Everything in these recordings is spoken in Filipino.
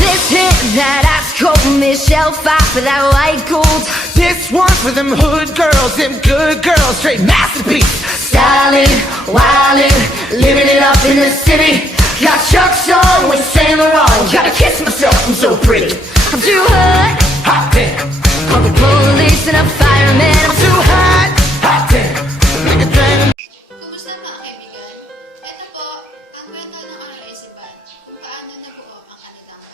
This hit, that ice cold Michelle fight for that white gold. This one for them hood girls, them good girls, straight masterpiece. Styling, wildin', living it up in the city. Got Chuck's on with Saint Laurent. Gotta kiss myself, I'm so pretty. I'm too hot, Hot damn, call the police and a fireman. I'm too hot, hot damn. Like a dragon. Kumusta mga kaibigan? Ito po, ang kwento ng oral isipan kung paano nabuo ang alitangan.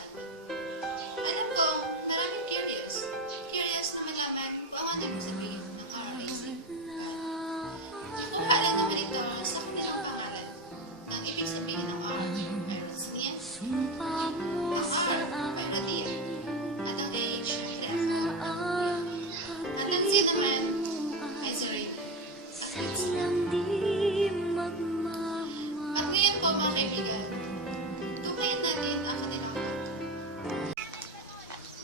Alam ko, maraming curious. Curious na malaman kung ano ibig sabihin ng RIC. Kung paano naman ito sa kanilang pangalan. Ang ibig sabihin ng R, Aristinian. Ang R, Piratia. At ang H, Death. At ang Z naman, Ezrain. At ngayon po mga kaibigan, tukayin natin ang kanilang mga.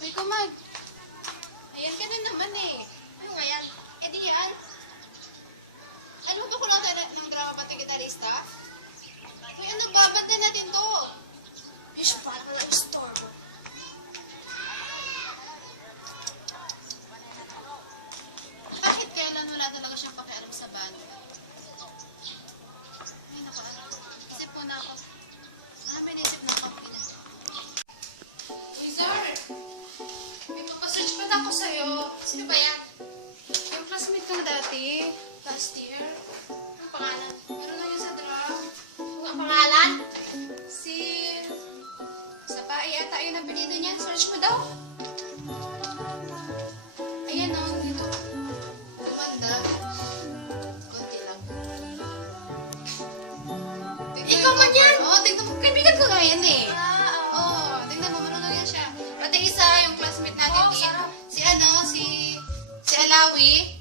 Uy, kumag! Ayan ka na naman eh. Ano nga yan? Eh di yan. Ano ba kulang tayo ng drama pati gitarista? Uy, ano ba? Ba't na natin to? Wish pa pala yung store mo. Bakit kailan wala talaga siyang pakialam sa banda? Ay, naku, isip po na ako. May naisip na ako. Uy, Zar! May mapasearch pa na ako sa'yo. Sino ba yan? Yung classmate ko na dati. Last year. Ang pangalan? Meron lang yun sa drama. Ang pangalan? Si... Sapai ata yung apelido niya. Search mo daw. Ayan o, dito. Gumanda. Konti lang. Ikaw man yan! Oo, tignan mo. Kaibigan ko nga yan eh. Oo, tignan mo. Marunong yan siya. Pati isa, yung classmate natin. Si ano, si Alawi.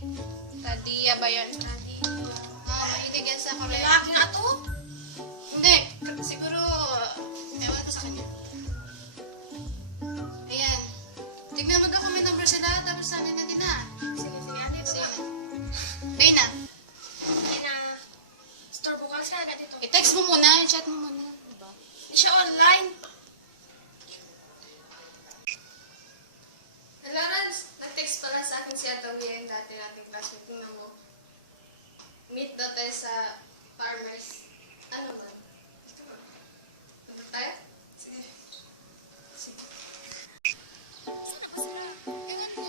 Tadia ba yun? Mahilig yan sa Korea. Laki nga to? Hindi. Siguro, ewan ko sa kanya. Ayan. Tignan mo kung may number sila. Tapos sana natin na. Sige. Kaya na. Store bukas ka agad ito. I-text mo muna. I-chat mo muna. Diba? Hindi siya online. Hello, Rans. Nag-text pala sa akin si Atawi yung dati nating classmate. Tingnan mo. Meet daw tayo sa farmers. Ano man? Punta tayo? Sige. Saan ba sila? Ewan ko.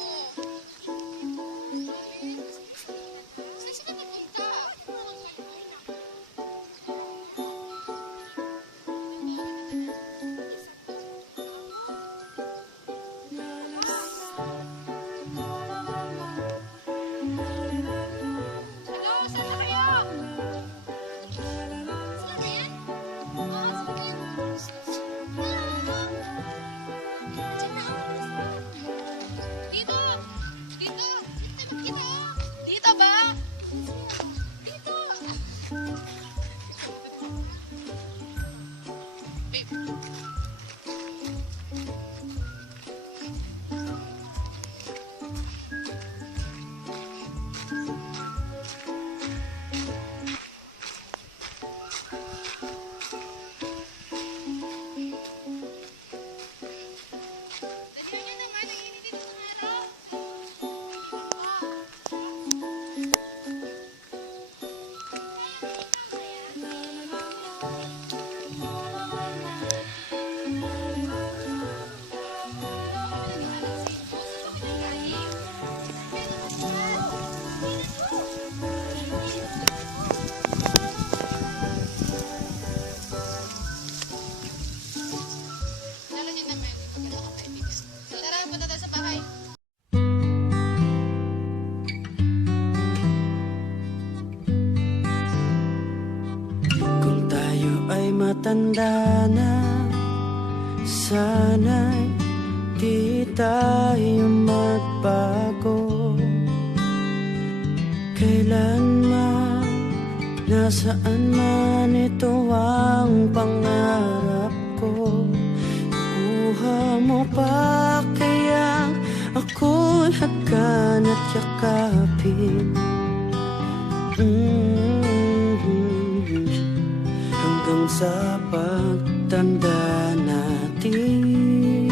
Saan sila napunta? Hello, saan na kayo? Saan na yan? Saan kayo? Diyan na ako. Dito! Dito! Dito! Dito ba? Dito! Dalihan niyo naman, nanginit dito sa araw. Lalo din naman yung mga kaibigan. Tara, punta tayo sa bahay. Kung tayo ay matanda na, sana'y di tayo magbago. Kailanman, nasaan man ito ang pangarap ko. Kuha mo pa kaya ako'y hagkan at yakapin. Hanggang sa pagtanda natin.